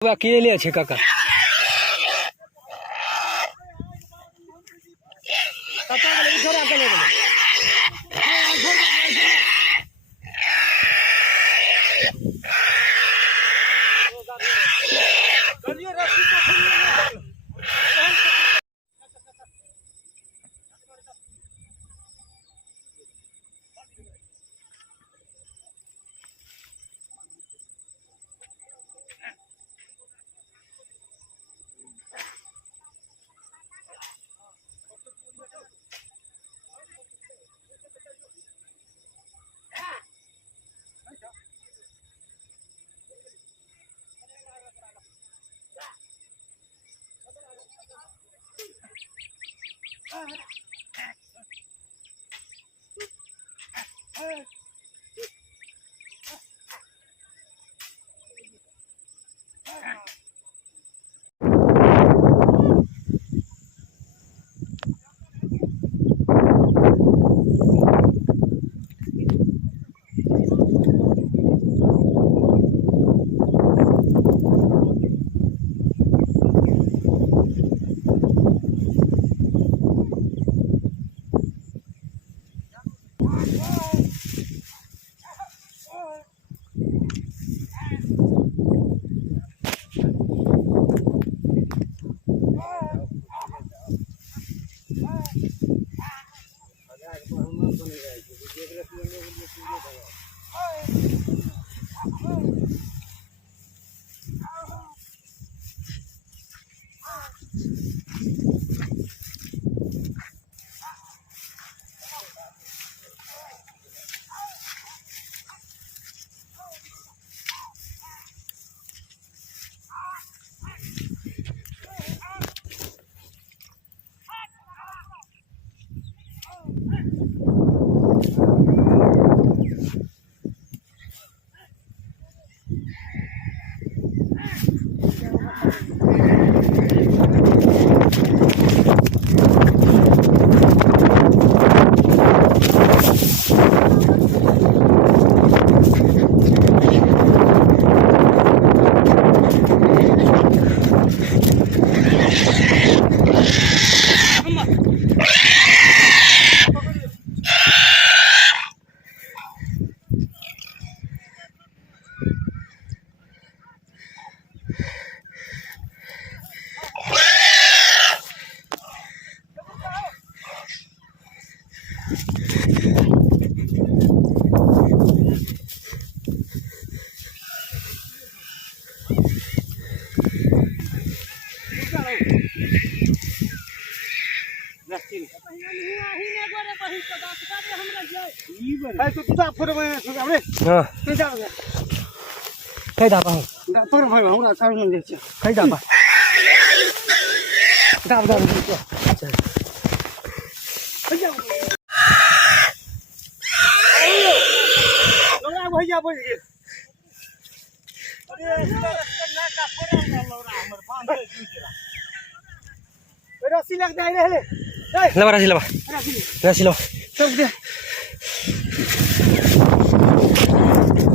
अकेले अच्छे काका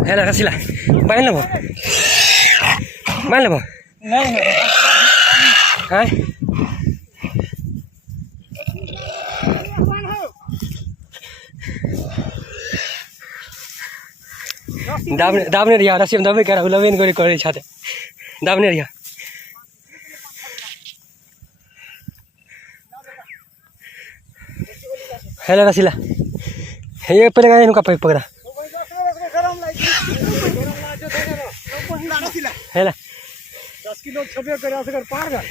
हेला रसीला बांध लो नहीं हाँ दाबने रिया रसी में दबे कर लवेन करे छाते दाबने रिया हेला रसीला ये पहले का इनका पाइप पकड़ा हेला 10 किलो छबे कर अगर पार गया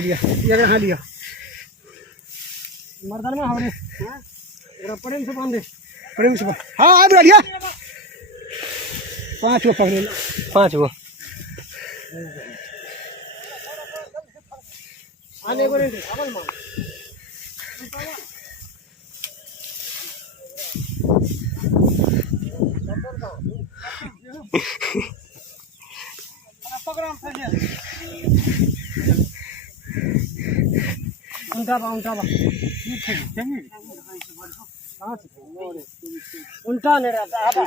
लिया ये कहां लिया मर्दान में हमने हां जरा प्रेम से बांध दे प्रेम से हां आ लिया 5 को पकड़ 5 को आने को नहीं अमल मान उल्टा नहीं रहता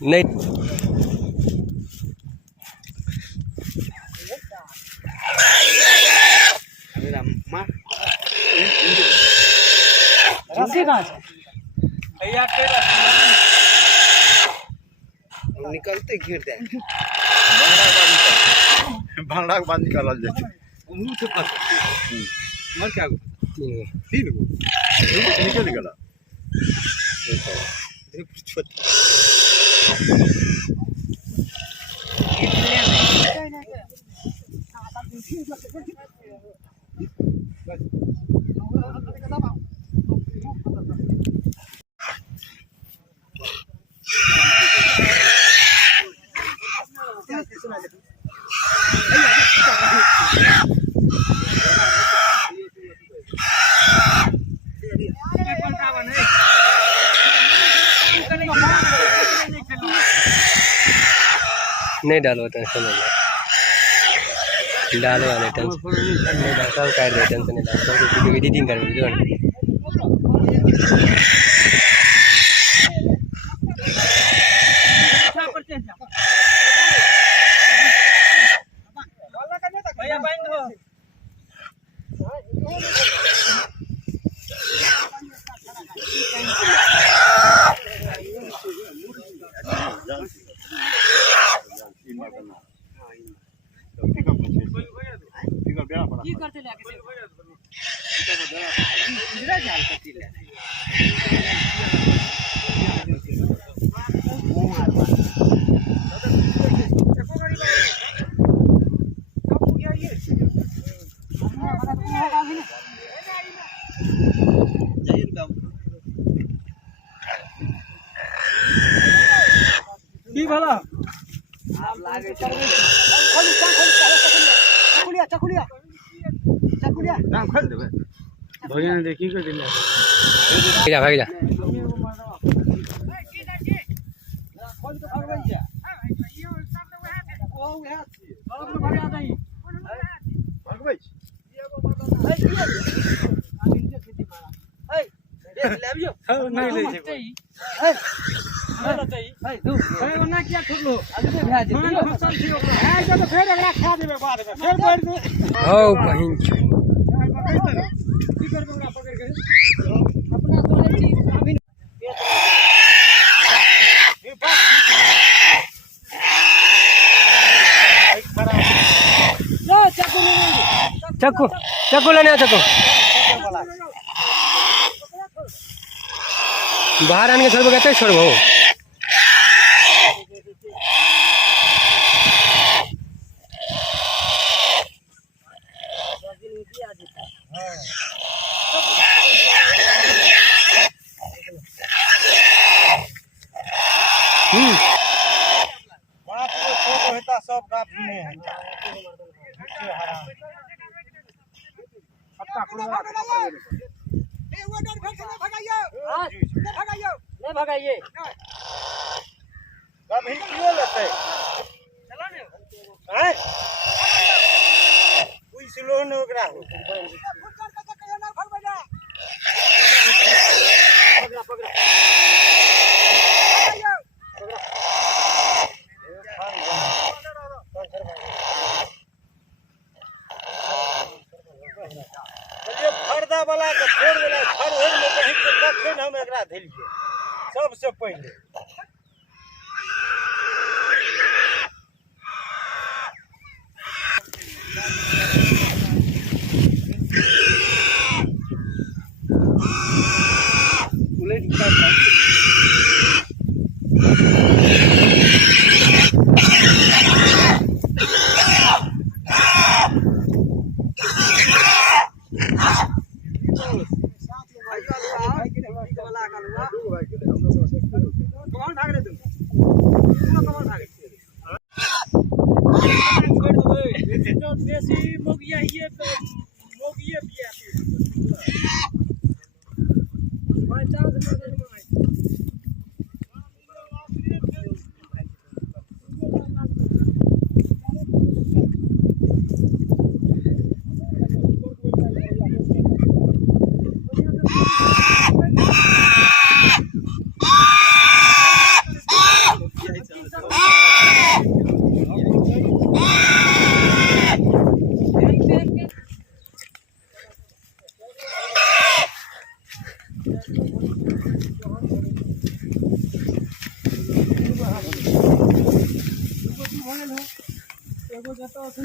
नहीं निकलते घेर दे भाड़ा के बाद निकाल जाए मर क्या तीन गो निकल निकला नहीं डालो टेंशन नहीं डालो वाले टेंशन नहीं डालो सब कर दे टेंशन नहीं डालो सब वीडियो एडिटिंग कर वीडियो भैया बांध दो भला भैया देखी कर जा भाग जा चक्कू चक्कू लेने चक्कू बाहर आने के छोड़ कहते छोड़ो सब भगाइए फरदा वाला छोड़ चारा देलिए सबसे पहले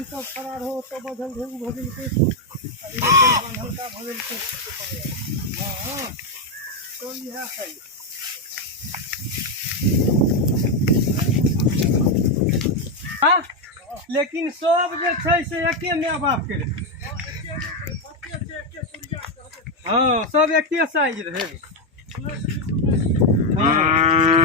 सब फरार हो तो बदल भोजन के हल्का भोजन के हाँ तो यह है हाँ लेकिन सब जे छै से एके माय बाप के हाँ सब एके साइज रहे हाँ